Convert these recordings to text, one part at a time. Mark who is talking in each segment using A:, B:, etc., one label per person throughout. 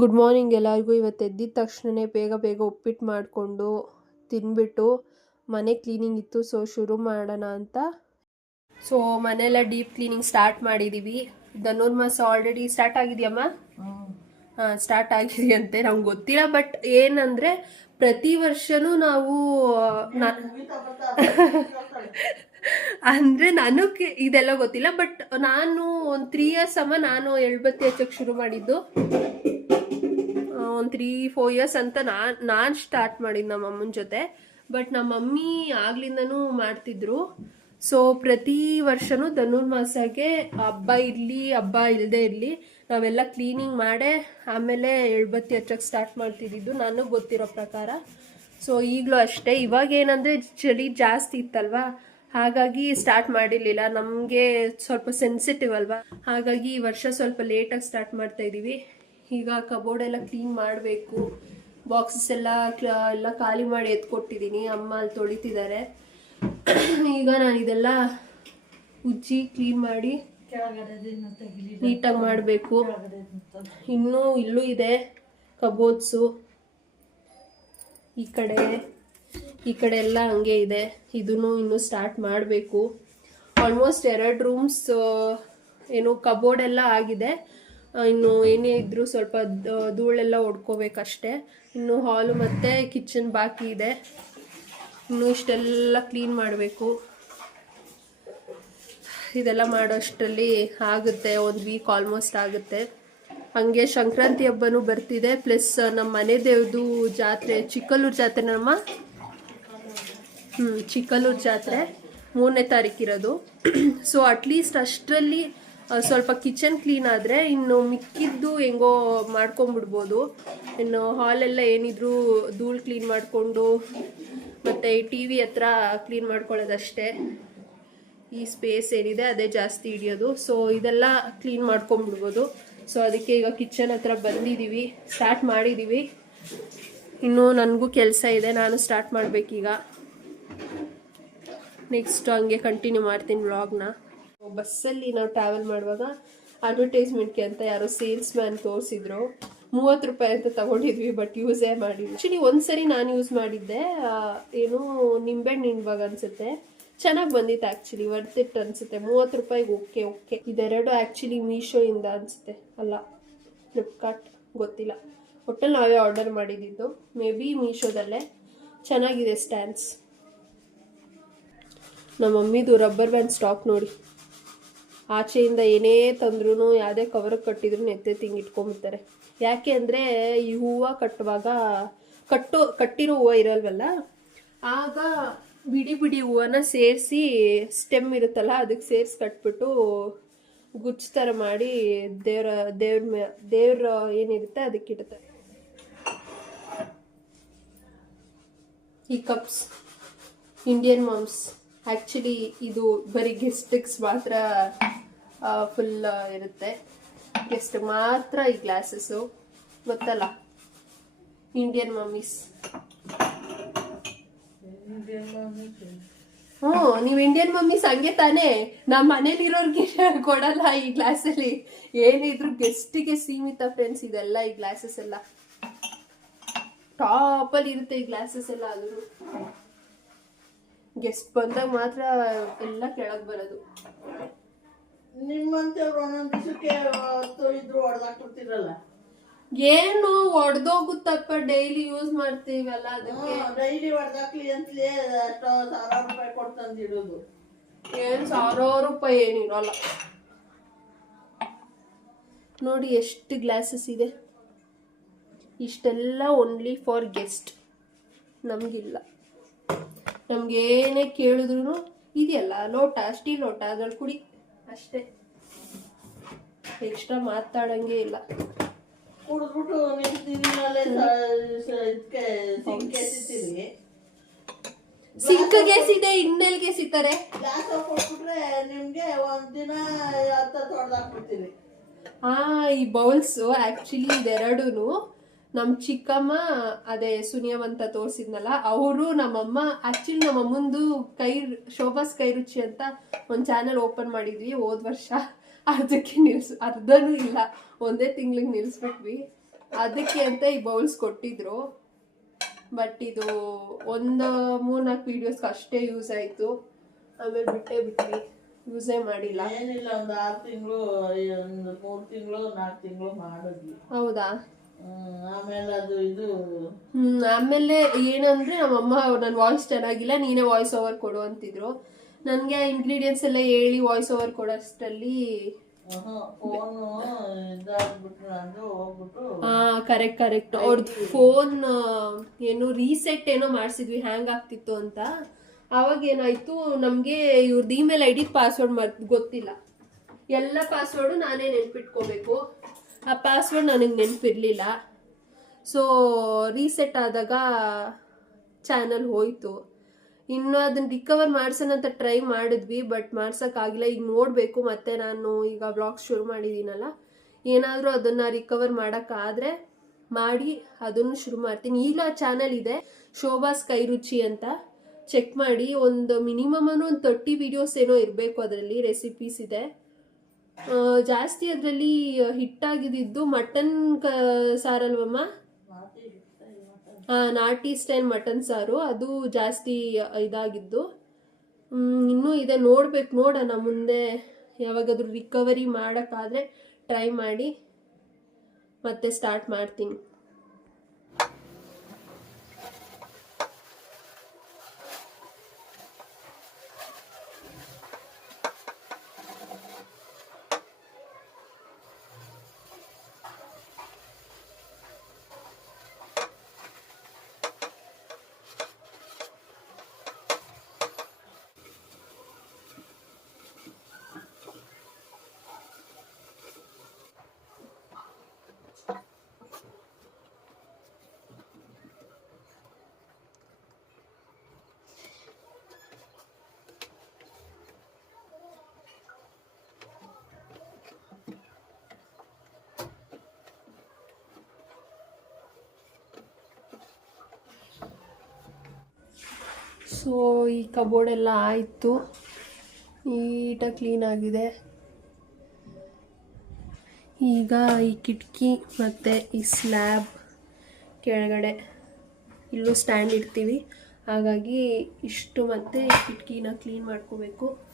A: Good morning ಎಲ್ಲರಿಗೂ. ಇವತ್ತು ಎದ್ದಿದ ತಕ್ಷಣವೇ ಬೇಗ ಬೇಗ ಉಪ್ಪಿಟ್ಟು ಮಾಡಿಕೊಂಡು ತಿಂದ್ಬಿಟ್ಟು ಮನೆ ಕ್ಲೀನಿಂಗ್ ಇತ್ತು ಸೊ ಶುರು ಮಾಡೋಣ ಅಂತ. ಸೊ ಮನೆಯೆಲ್ಲ ಡೀಪ್ ಕ್ಲೀನಿಂಗ್ ಸ್ಟಾರ್ಟ್ ಮಾಡಿದ್ದೀವಿ ಧನುರ್ಮಾಸ ಆಲ್ರೆಡಿ ಸ್ಟಾರ್ಟ್ ಆಗಿದೆಯಮ್ಮ? ಹಾಂ ಸ್ಟಾರ್ಟ್ ಆಗಿದೆಯಂತೆ ನಮ್ಗೆ ಗೊತ್ತಿಲ್ಲ ಬಟ್ ಏನಂದರೆ ಪ್ರತಿ ವರ್ಷನೂ ನಾವು ಅಂದರೆ ನನಗೆ ಇದೆಲ್ಲ ಗೊತ್ತಿಲ್ಲ ಬಟ್ ನಾನು ಒಂದು ತ್ರೀ ಇಯರ್ಸ್ ಅಮ್ಮ ನಾನು ಎಳ್ಬತ್ತಿ ಹಚ್ಚಕ್ಕೆ ಶುರು ಮಾಡಿದ್ದು. ಒಂದು ತ್ರೀ ಫೋರ್ ಇಯರ್ಸ್ ಅಂತ ನಾನು ನಾನು ಸ್ಟಾರ್ಟ್ ಮಾಡಿದ್ದು ನಮ್ಮ ಅಮ್ಮನ ಜೊತೆ. ಬಟ್ ನಮ್ಮ ಮಮ್ಮಿ ಆಗ್ಲಿಂದನೂ ಮಾಡ್ತಿದ್ರು. ಸೊ ಪ್ರತಿ ವರ್ಷನೂ ಧನುರ್ಮಾಸಕ್ಕೆ ಹಬ್ಬ ಇರಲಿ, ಹಬ್ಬ ಇಲ್ಲದೆ ಇರಲಿ, ನಾವೆಲ್ಲ ಕ್ಲೀನಿಂಗ್ ಮಾಡೇ ಆಮೇಲೆ ಎಳ್ಬತ್ತಿ ಹಚ್ಚಕ್ಕೆ ಸ್ಟಾರ್ಟ್ ಮಾಡ್ತಿದ್ದಿದ್ದು ನನಗೆ ಗೊತ್ತಿರೋ ಪ್ರಕಾರ. ಸೊ ಈಗಲೂ ಅಷ್ಟೇ. ಇವಾಗ ಏನಂದರೆ ಚಳಿ ಜಾಸ್ತಿ ಇತ್ತಲ್ವಾ? ಹಾಗಾಗಿ ಸ್ಟಾರ್ಟ್ ಮಾಡಿರಲಿಲ್ಲ. ನಮಗೆ ಸ್ವಲ್ಪ ಸೆನ್ಸಿಟಿವ್ ಅಲ್ವಾ? ಹಾಗಾಗಿ ಈ ವರ್ಷ ಸ್ವಲ್ಪ ಲೇಟಾಗಿ ಸ್ಟಾರ್ಟ್ ಮಾಡ್ತಾ ಇದ್ದೀವಿ ಈಗ ಕಬೋರ್ಡ್ ಎಲ್ಲ ಕ್ಲೀನ್ ಮಾಡಬೇಕು. ಬಾಕ್ಸಸ್ ಎಲ್ಲ ಎಲ್ಲ ಖಾಲಿ ಮಾಡಿ ಎತ್ಕೊಟ್ಟಿದ್ದೀನಿ ಅಮ್ಮ ಅಲ್ಲಿ ತೊಳಿತಿದ್ದಾರೆ. ಈಗ ನಾನು ಇದೆಲ್ಲ ಉಜ್ಜಿ ಕ್ಲೀನ್ ಮಾಡಿ ನೀಟಾಗಿ ಮಾಡಬೇಕು. ಇನ್ನೂ ಇಲ್ಲೂ ಇದೆ ಕಬೋರ್ಡ್ಸು ಈ ಕಡೆ ಈ ಕಡೆ ಎಲ್ಲ ಹಂಗೆ ಇದೆ. ಇದನ್ನು ಇನ್ನೂ ಸ್ಟಾರ್ಟ್ ಮಾಡಬೇಕು. ಆಲ್ಮೋಸ್ಟ್ ಎರಡು ರೂಮ್ಸ್ ಏನು ಕಬೋರ್ಡ್ ಎಲ್ಲ ಆಗಿದೆ. ಇನ್ನು ಏನೇ ಇದ್ದರೂ ಸ್ವಲ್ಪ ಧೂಳೆಲ್ಲ ಹೊಡ್ಕೋಬೇಕಷ್ಟೆ ಇನ್ನು ಹಾಲು ಮತ್ತು ಕಿಚನ್ ಬಾಕಿ ಇದೆ. ಇನ್ನು ಇಷ್ಟೆಲ್ಲ ಕ್ಲೀನ್ ಮಾಡಬೇಕು. ಇದೆಲ್ಲ ಮಾಡೋಷ್ಟರಲ್ಲಿ ಆಗುತ್ತೆ, ಒಂದು ವೀಕ್ ಆಲ್ಮೋಸ್ಟ್ ಆಗುತ್ತೆ. ಹಾಗೆ ಸಂಕ್ರಾಂತಿ ಹಬ್ಬನೂ ಬರ್ತಿದೆ. ಪ್ಲಸ್ ನಮ್ಮ ಮನೆ ದೇವ್ರದು ಜಾತ್ರೆ, ಚಿಕ್ಕಲ್ಲೂರು ಜಾತ್ರೆ ನಮ್ಮ? ಹ್ಞೂ ಚಿಕ್ಕಲ್ಲೂರು ಜಾತ್ರೆ ಮೂರನೇ ತಾರೀಕಿರೋದು. ಸೊ ಅಟ್ಲೀಸ್ಟ್ ಅಷ್ಟರಲ್ಲಿ ಸ್ವಲ್ಪ ಕಿಚನ್ ಕ್ಲೀನ್ ಆದರೆ ಇನ್ನು ಮಿಕ್ಕಿದ್ದು ಹೆಂಗೋ ಮಾಡ್ಕೊಂಬಿಡ್ಬೋದು. ಇನ್ನು ಹಾಲೆಲ್ಲ ಏನಿದ್ರು ಧೂಳು ಕ್ಲೀನ್ ಮಾಡಿಕೊಂಡು ಮತ್ತು ಟಿ ವಿ ಹತ್ರ ಕ್ಲೀನ್ ಮಾಡ್ಕೊಳ್ಳೋದಷ್ಟೇ. ಈ ಸ್ಪೇಸ್ ಏನಿದೆ ಅದೇ ಜಾಸ್ತಿ ಹಿಡಿಯೋದು. ಸೊ ಇದೆಲ್ಲ ಕ್ಲೀನ್ ಮಾಡ್ಕೊಂಬಿಡ್ಬೋದು. ಸೊ ಅದಕ್ಕೆ ಈಗ ಕಿಚನ್ ಹತ್ರ ಬಂದಿದ್ದೀವಿ ಸ್ಟಾರ್ಟ್ ಮಾಡಿದ್ದೀವಿ ಇನ್ನು ನನಗೂ ಕೆಲಸ ಇದೆ. ನಾನು ಸ್ಟಾರ್ಟ್ ಮಾಡಬೇಕೀಗ. ನೆಕ್ಸ್ಟ್ ಹಂಗೆ ಕಂಟಿನ್ಯೂ ಮಾಡ್ತೀನಿ ವ್ಲಾಗ್ನ ಬಸ್ಸಲ್ಲಿ ನಾವು ಟ್ರಾವೆಲ್ ಮಾಡುವಾಗ ಅಡ್ವರ್ಟೈಸ್ಮೆಂಟ್ಗೆ ಅಂತ ಯಾರೋ ಸೇಲ್ಸ್ ಮ್ಯಾನ್ ತೋರಿಸಿದ್ರು. ಮೂವತ್ತು ರೂಪಾಯಿ ಅಂತ ತಗೊಂಡಿದ್ವಿ ಬಟ್ ಯೂಸೇ ಮಾಡಿ ಆ್ಯಕ್ಚುಲಿ ಒಂದ್ಸರಿ ನಾನು ಯೂಸ್ ಮಾಡಿದ್ದೆ. ಏನು ನಿಂಬೆಹಣ್ಣು ನಿಂಬಾಗ ಅನ್ಸುತ್ತೆ. ಚೆನ್ನಾಗಿ ಬಂದಿತ್ತು ಆ್ಯಕ್ಚುಲಿ ವರ್ತ್ ಇಟ್ ಅನಿಸುತ್ತೆ. ಮೂವತ್ತು ರೂಪಾಯಿಗೆ ಓಕೆ ಓಕೆ ಇದೆರಡು ಆ್ಯಕ್ಚುಲಿ ಮೀಶೋಯಿಂದ ಅನ್ಸುತ್ತೆ. ಅಲ್ಲ ಫ್ಲಿಪ್ಕಾರ್ಟ್ ಗೊತ್ತಿಲ್ಲ. ಒಟ್ಟಲ್ಲಿ ನಾವೇ ಆರ್ಡರ್ ಮಾಡಿದ್ದು. ಮೇ ಬಿ ಮೀಶೋದಲ್ಲೇ ಚೆನ್ನಾಗಿದೆ ಸ್ಟ್ಯಾಂಡ್ಸ್ ನಮ್ಮ ಮಮ್ಮಿದು ರಬ್ಬರ್ ಬ್ಯಾಂಡ್ ಸ್ಟಾಕ್ ನೋಡಿ. ಆಚೆಯಿಂದ ಏನೇ ತಂದ್ರೂ ಯಾವುದೇ ಕವರ್ ಕಟ್ಟಿದ್ರು ನೆತ್ತೆ ತಿಂಗ್ ಇಟ್ಕೊಂಬಿಡ್ತಾರೆ. ಯಾಕೆ ಅಂದರೆ ಈ ಹೂವು ಕಟ್ಟುವಾಗ ಕಟ್ಟೋ, ಕಟ್ಟಿರೋ ಹೂವು ಇರಲ್ವಲ್ಲ? ಆಗ ಬಿಡಿ ಬಿಡಿ ಹೂವನ್ನ ಸೇರಿಸಿ ಸ್ಟೆಮ್ ಇರುತ್ತಲ್ಲ ಅದಕ್ಕೆ ಸೇರಿಸಿ ಕಟ್ಬಿಟ್ಟು ಗುಚ್ಚ ಥರ ಮಾಡಿ ದೇವ್ರ ದೇವ್ರ ದೇವ್ರ ಏನಿರುತ್ತೆ ಅದಕ್ಕೆ ಇಡ್ತಾರೆ ಈ ಕಪ್ಸ್ ಇಂಡಿಯನ್ ಮಾಮ್ಸ್ ಆ್ಯಕ್ಚುಲಿ ಇದು ಬರೀ ಗೆಸ್ಟಿಕ್ಸ್ ಮಾತ್ರ ಫುಲ್ ಇರುತ್ತೆ. ಗೆಸ್ಟ್ ಮಾತ್ರ ಈ ಗ್ಲಾಸಸ್ಸು ಗೊತ್ತಲ್ಲ? ಇಂಡಿಯನ್ ಮಮ್ಮೀಸ್ ಹ್ಞೂ ನೀವು ಇಂಡಿಯನ್ ಮಮ್ಮೀಸ್ ಹಂಗೆ ತಾನೇ. ನಮ್ಮ ಮನೇಲಿರೋರ್ಗೆ ಕೊಡಲ್ಲ ಈ ಗ್ಲಾಸಲ್ಲಿ ಏನಿದ್ರು ಗೆಸ್ಟಿಗೆ ಸೀಮಿತ ಫ್ರೆಂಡ್ಸ್ ಇದೆಲ್ಲ ಈ ಗ್ಲಾಸಸ್ ಎಲ್ಲ. ಟಾಪಲ್ಲಿ ಇರುತ್ತೆ ಈ ಗ್ಲಾಸಸ್ ಎಲ್ಲ ಅದು ಗೆಸ್ಟ್ ಬಂದಾಗ ಮಾತ್ರ ಎಲ್ಲ ಕೆಳಗೆ ಬರೋದು.
B: ನಿಮ್ಮಂತವ್ರು ಒಂದೊಂದು ದಿವಸಕ್ಕೆ ಹತ್ತು ಇದ್ರು ಹೊಡೆದಾಕ್ಬಿಡ್ತಿರಲ್ಲ
A: ಏನು ಒಡ್ದೋಗುತ್ತಪ್ಪ ಡೈಲಿ ಯೂಸ್ ಮಾಡ್ತೀವಲ್ಲ ಅದಕ್ಕೆ.
B: ಡೈಲಿ ಹೊಡೆದಾಕ್ಲಿ ಅಂತಲೇ ಎಷ್ಟೋ ಸಾವಿರ ರೂಪಾಯಿ ಏನು
A: ಏನ್ ಸಾವಿರಾರು ರೂಪಾಯಿ ಏನಿರಲ್ಲ ನೋಡಿ ಎಷ್ಟು ಗ್ಲಾಸಸ್ ಇದೆ. ಇಷ್ಟೆಲ್ಲ ಓನ್ಲಿ ಫಾರ್ ಗೆಸ್ಟ್ ನಮಗಿಲ್ಲ. ನಮ್ಗೆ ಏನೇ ಕೇಳಿದ್ರು ಇದೆಯಲ್ಲ ಲೋಟ ಸ್ಟೀಲ್ ಲೋಟ ಅದ್ರಲ್ಲಿ ಕುಡಿ. ಅಷ್ಟೇ. ಎಕ್ಸ್ಟ್ರಾ ಮಾತಾಡಂಗೆ ಇಲ್ಲ.
B: ಕುಡಿದ್ಬಿಟ್ಟು ಸಿಗ್ತೀರಿ
A: ಸಿಂಕ್ಗೆ ಸಿದೆ ಇನ್ನೆಲ್ಗೆ ಸಿಗ್ತಾರೆ
B: ಗ್ಲಾಸ್ ಕೊಟ್ಬಿಟ್ರೆ ನಿಮ್ಗೆ ಒಂದ್ ದಿನ ಹತ್ತತ್ತು ಹಾ
A: ಆ ಈ ಬೌಲ್ಸ್ ಆಕ್ಚುಲಿ ಇದೆರಡೂನು ನಮ್ಮ ಚಿಕ್ಕಮ್ಮ ಅದೇ ಸುನಿಯಮ್ ಅಂತ ತೋರಿಸಿದ್ನಲ್ಲ ಅವರು ನಮ್ಮಮ್ಮ ಆಕ್ಚುಲಿ ನಮ್ಮ ಅಮ್ಮಂದು ಕೈ ಶೋಭಾಸ್ ಕೈ ರುಚಿ ಅಂತ ಒಂದು ಚಾನೆಲ್ ಓಪನ್ ಮಾಡಿದ್ವಿ ಹೋದ ವರ್ಷ. ಅರ್ಧಕ್ಕೆ ನಿಲ್ಸ್ ಅರ್ಧನೂ ಇಲ್ಲ ಒಂದೇ ತಿಂಗ್ಳಿಗೆ ನಿಲ್ಲಿಸ್ಬಿಟ್ವಿ ಅದಕ್ಕೆ ಅಂತ ಈ ಬೌಲ್ಸ್ ಕೊಟ್ಟಿದ್ರು. ಬಟ್ ಇದು ಒಂದು ಮೂರ್ನಾಲ್ಕು ವೀಡಿಯೋಸ್ಗೆ ಅಷ್ಟೇ ಯೂಸ್ ಆಯಿತು. ಆಮೇಲೆ ಬಿಟ್ಟೇ ಬಿಟ್ವಿ. ಯೂಸೇ ಮಾಡಿಲ್ಲ.
B: ಏನಿಲ್ಲ ಒಂದು ಆರು ತಿಂಗಳು ಮೂರು ತಿಂಗಳು ನಾಲ್ಕು ತಿಂಗಳು ಮಾಡಿದ್ವಿ.
A: ಹೌದಾ?
B: ಆಮೇಲೆ ಅದು ಇದು.
A: ಹ್ಮ್ ಆಮೇಲೆ ಏನಂದ್ರೆ ನಮ್ಮಮ್ಮ ನನ್ ವಾಯ್ಸ್ ಚೆನ್ನಾಗಿಲ್ಲ ನೀನೇ ವಾಯ್ಸ್ ಓವರ್ ಕೊಡು ಅಂತಿದ್ರು. ನನಗೆ ಇಂಗ್ರೀಡಿಯೆಂಟ್ಸ್ ಎಲ್ಲ ಹೇಳಿ ವಾಯ್ಸ್ ಓವರ್ ಕೊಡೋಷ್ಟರಲ್ಲಿ
B: ಫೋನು ಹೋಗ್ಬಿಟ್ಟು.
A: ಹಾ ಕರೆಕ್ಟ್ ಕರೆಕ್ಟ್ ಅವ್ರದ್ದು ಫೋನ್ ಏನು ರೀಸೆಟ್ ಏನೋ ಮಾಡಿಸಿದ್ವಿ ಹ್ಯಾಂಗ್ ಆಗ್ತಿತ್ತು ಅಂತ. ಅವಾಗ ಏನಾಯ್ತು ನಮಗೆ ಇವ್ರದ್ದು ಇಮೇಲ್ ಐ ಡಿ ಪಾಸ್ವರ್ಡ್ ಗೊತ್ತಿಲ್ಲ. ಎಲ್ಲ ಪಾಸ್ವರ್ಡು ನಾನೇ ನೆನ್ಪಿಟ್ಕೋಬೇಕು. ಆ ಪಾಸ್ವರ್ಡ್ ನನಗೆ ನೆನಪಿರಲಿಲ್ಲ. ಸೊ ರೀಸೆಟ್ ಆದಾಗ ಚಾನಲ್ ಹೋಯಿತು. ಇನ್ನು ಅದನ್ನ ರಿಕವರ್ ಮಾಡ್ಸೋಣ ಅಂತ ಟ್ರೈ ಮಾಡಿದ್ವಿ ಬಟ್ ಮಾಡ್ಸೋಕ್ಕಾಗಿಲ್ಲ ಈಗ ನೋಡಬೇಕು ಮತ್ತೆ ನಾನು ಈಗ ವ್ಲಾಗ್ ಶುರು ಮಾಡಿದ್ದೀನಲ್ಲ ಏನಾದರೂ ಅದನ್ನು ರಿಕವರ್ ಮಾಡೋಕ್ಕಾದರೆ ಮಾಡಿ, ಅದನ್ನು ಶುರು ಮಾಡ್ತೀನಿ. ಈಗ ಆ ಚಾನಲ್ ಇದೆ ಶೋಭಾ ಸ್ಕೈ ರುಚಿ ಅಂತ. ಚೆಕ್ ಮಾಡಿ, ಒಂದು ಮಿನಿಮಮ್ ಒಂದು ತರ್ಟಿ ವಿಡಿಯೋಸ್ ಏನೋ ಇರಬೇಕು ಅದರಲ್ಲಿ ರೆಸಿಪೀಸ್ ಇದೆ. ಜಾಸ್ತಿ ಅದರಲ್ಲಿ ಹಿಟ್ಟಾಗಿದ್ದು ಮಟನ್ ಕ, ಸಾರಲ್ವಮ್ಮ? ಹಾಂ ನಾಟಿ ಸ್ಟೈಲ್ ಮಟನ್ ಸಾರು, ಅದು ಜಾಸ್ತಿ ಇದಾಗಿದ್ದು. ಇನ್ನೂ ಇದೆ, ನೋಡ್ಬೇಕು, ನೋಡೋಣ ಮುಂದೆ. ಯಾವಾಗಾದ್ರೂ ರಿಕವರಿ ಮಾಡೋಕ್ಕಾದರೆ ಟ್ರೈ ಮಾಡಿ. ಮತ್ತೆ ಸ್ಟಾರ್ಟ್ ಮಾಡ್ತೀನಿ. ಸೊ, ಈ ಕಬೋರ್ಡ್ ಎಲ್ಲ ಆಯಿತು. ನೀಟಾಗಿ ಕ್ಲೀನಾಗಿದೆ ಈಗ ಈ ಕಿಟಕಿ ಮತ್ತು ಈ ಸ್ಲ್ಯಾಬ್ ಕೆಳಗಡೆ ಇಲ್ಲೂ ಸ್ಟ್ಯಾಂಡ್ ಇಡ್ತೀವಿ. ಹಾಗಾಗಿ ಇಷ್ಟು ಮತ್ತು ಕಿಟಕಿನ ಕ್ಲೀನ್ ಮಾಡ್ಕೋಬೇಕು.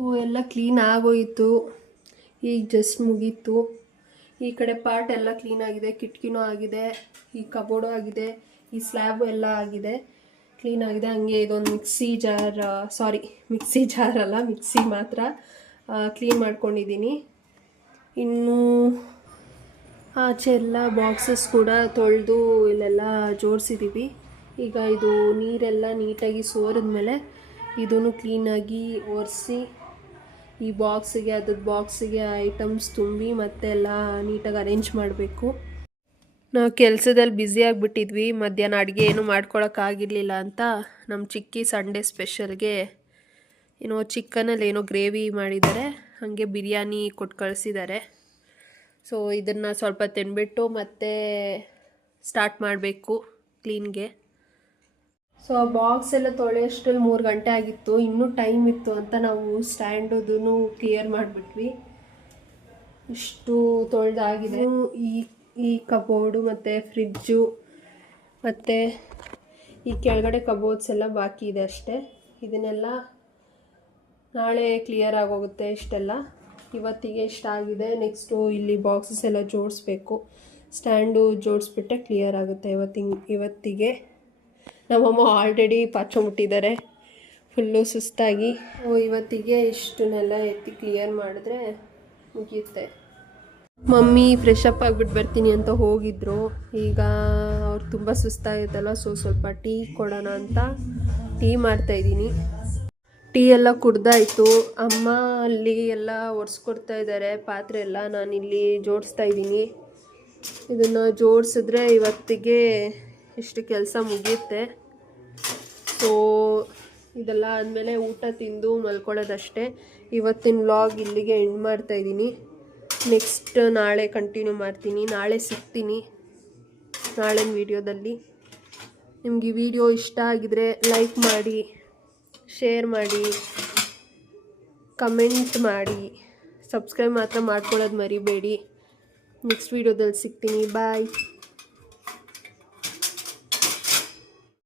A: ಸೊ ಎಲ್ಲ ಕ್ಲೀನ್ ಆಗೋಯಿತು. ಈಗ ಜಸ್ಟ್ ಮುಗೀತು. ಈ ಕಡೆ ಪಾರ್ಟ್ ಎಲ್ಲ ಕ್ಲೀನ್ ಆಗಿದೆ. ಕಿಟಕಿನೂ ಆಗಿದೆ. ಈ ಕಬೋರ್ಡು ಆಗಿದೆ. ಈ ಸ್ಲ್ಯಾಬು ಎಲ್ಲ ಆಗಿದೆ. ಕ್ಲೀನ್ ಆಗಿದೆ. ಹಂಗೆ ಇದೊಂದು mixie jar sorry mixie jar ಅಲ್ಲ ಮಿಕ್ಸಿ ಮಾತ್ರ ಕ್ಲೀನ್ ಮಾಡ್ಕೊಂಡಿದ್ದೀನಿ. ಇನ್ನು ಆಚೆ ಎಲ್ಲ ಬಾಕ್ಸಸ್ ಕೂಡ ತೊಳೆದು ಇಲ್ಲೆಲ್ಲ ಜೋಡಿಸಿದ್ದೀವಿ ಈಗ ಇದು ನೀರೆಲ್ಲ ನೀಟಾಗಿ ಸೋರಿದ ಮೇಲೆ ಇದನ್ನು ಕ್ಲೀನಾಗಿ ಒರೆಸಿ ಈ ಬಾಕ್ಸಿಗೆ ಅದ್ರ ಬಾಕ್ಸಿಗೆ ಐಟಮ್ಸ್ ತುಂಬಿ ಮತ್ತೆಲ್ಲ ನೀಟಾಗಿ ಅರೇಂಜ್ ಮಾಡಬೇಕು. ನಾವು ಕೆಲಸದಲ್ಲಿ ಬ್ಯುಸಿ ಆಗಿಬಿಟ್ಟಿದ್ವಿ. ಮಧ್ಯಾಹ್ನ ಅಡುಗೆ ಏನು ಮಾಡ್ಕೊಳಕ್ಕಾಗಿರಲಿಲ್ಲ ಅಂತ ನಮ್ಮ ಚಿಕ್ಕಿ ಸಂಡೇ ಸ್ಪೆಷಲ್ಗೆ ಏನೋ ಚಿಕನಲ್ಲಿ ಏನೋ ಗ್ರೇವಿ ಮಾಡಿದ್ದಾರೆ. ಹಾಗೆ ಬಿರಿಯಾನಿ ಕೊಟ್ಟು ಕಳಿಸಿದ್ದಾರೆ. ಸೊ ಇದನ್ನು ಸ್ವಲ್ಪ ತಿನ್ಬಿಟ್ಟು ಮತ್ತೆ ಸ್ಟಾರ್ಟ್ ಮಾಡಬೇಕು ಕ್ಲೀನ್ಗೆ ಸೊ ಬಾಕ್ಸ್ ಎಲ್ಲ ತೊಳೆಯೋಷ್ಟ್ರಲ್ಲಿ ಮೂರು ಗಂಟೆ ಆಗಿತ್ತು. ಇನ್ನೂ ಟೈಮ್ ಇತ್ತು ಅಂತ ನಾವು ಸ್ಟ್ಯಾಂಡದೂ ಕ್ಲಿಯರ್ ಮಾಡಿಬಿಟ್ವಿ. ಇಷ್ಟು ತೊಳೆದಾಗಿದೆ. ಈ ಈ ಕಬೋರ್ಡು ಮತ್ತು ಫ್ರಿಜ್ಜು ಮತ್ತು ಈ ಕೆಳಗಡೆ ಕಬೋರ್ಡ್ಸ್ ಎಲ್ಲ ಬಾಕಿ ಇದೆ ಅಷ್ಟೇ. ಇದನ್ನೆಲ್ಲ ನಾಳೆ ಕ್ಲಿಯರ್ ಆಗೋಗುತ್ತೆ ಇಷ್ಟೆಲ್ಲ. ಇವತ್ತಿಗೆ ಇಷ್ಟಾಗಿದೆ ನೆಕ್ಸ್ಟು ಇಲ್ಲಿ ಬಾಕ್ಸಸ್ ಎಲ್ಲ ಜೋಡಿಸ್ಬೇಕು. ಸ್ಟ್ಯಾಂಡು ಜೋಡಿಸ್ಬಿಟ್ಟೆ ಕ್ಲಿಯರ್ ಆಗುತ್ತೆ ಇವತ್ತಿನ ಇವತ್ತಿಗೆ. ನಮ್ಮಮ್ಮ ಆಲ್ರೆಡಿ ಮುಟ್ಟಿದ್ದಾರೆ. ಫುಲ್ಲು ಸುಸ್ತಾಗಿ. ಓ ಇವತ್ತಿಗೆ ಇಷ್ಟನ್ನೆಲ್ಲ ಎತ್ತಿ ಕ್ಲಿಯರ್ ಮಾಡಿದ್ರೆ ಮುಗಿಯುತ್ತೆ. ಮಮ್ಮಿ ಫ್ರೆಶ್ ಅಪ್ ಆಗಿಬಿಟ್ಟು ಬರ್ತೀನಿ ಅಂತ ಹೋಗಿದ್ರು. ಈಗ ಅವ್ರು ತುಂಬ ಸುಸ್ತಾಗಿತ್ತಲ್ಲ ಸೊ ಸ್ವಲ್ಪ ಟೀ ಕೊಡೋಣ ಅಂತ ಟೀ ಮಾಡ್ತಾ ಇದ್ದೀನಿ. ಟೀ ಎಲ್ಲ ಕುಡ್ದಾಯ್ತು. ಅಮ್ಮ ಅಲ್ಲಿ ಎಲ್ಲ ಒರೆಸ್ಕೊಡ್ತಾ ಇದ್ದಾರೆ ಪಾತ್ರೆ ಎಲ್ಲ ನಾನಿಲ್ಲಿ ಜೋಡಿಸ್ತಾ ಇದ್ದೀನಿ. ಇದನ್ನು ಜೋಡಿಸಿದ್ರೆ ಇವತ್ತಿಗೆ ಇಷ್ಟು ಕೆಲಸ ಮುಗಿಯುತ್ತೆ. ಸೊ ಇದೆಲ್ಲ ಆದಮೇಲೆ ಊಟ ತಿಂದು ಮಲ್ಕೊಳ್ಳೋದಷ್ಟೇ. ಇವತ್ತಿನ ವ್ಲಾಗ್ ಇಲ್ಲಿಗೆ ಎಂಡ್ ಮಾಡ್ತಾ ಇದ್ದೀನಿ. ನೆಕ್ಸ್ಟ್ ನಾಳೆ ಕಂಟಿನ್ಯೂ ಮಾಡ್ತೀನಿ. ನಾಳೆ ಸಿಗ್ತೀನಿ ನಾಳೆ ವಿಡಿಯೋದಲ್ಲಿ. ನಿಮಗೆ ಈ ವಿಡಿಯೋ ಇಷ್ಟ ಆಗಿದ್ರೆ ಲೈಕ್ ಮಾಡಿ ಶೇರ್ ಮಾಡಿ ಕಮೆಂಟ್ ಮಾಡಿ. ಸಬ್ಸ್ಕ್ರೈಬ್ ಮಾತ್ರ ಮಾಡ್ಕೊಳ್ಳೋದು ಮರಿಬೇಡಿ. ನೆಕ್ಸ್ಟ್ ವಿಡಿಯೋದಲ್ಲಿ ಸಿಗ್ತೀನಿ. ಬಾಯ್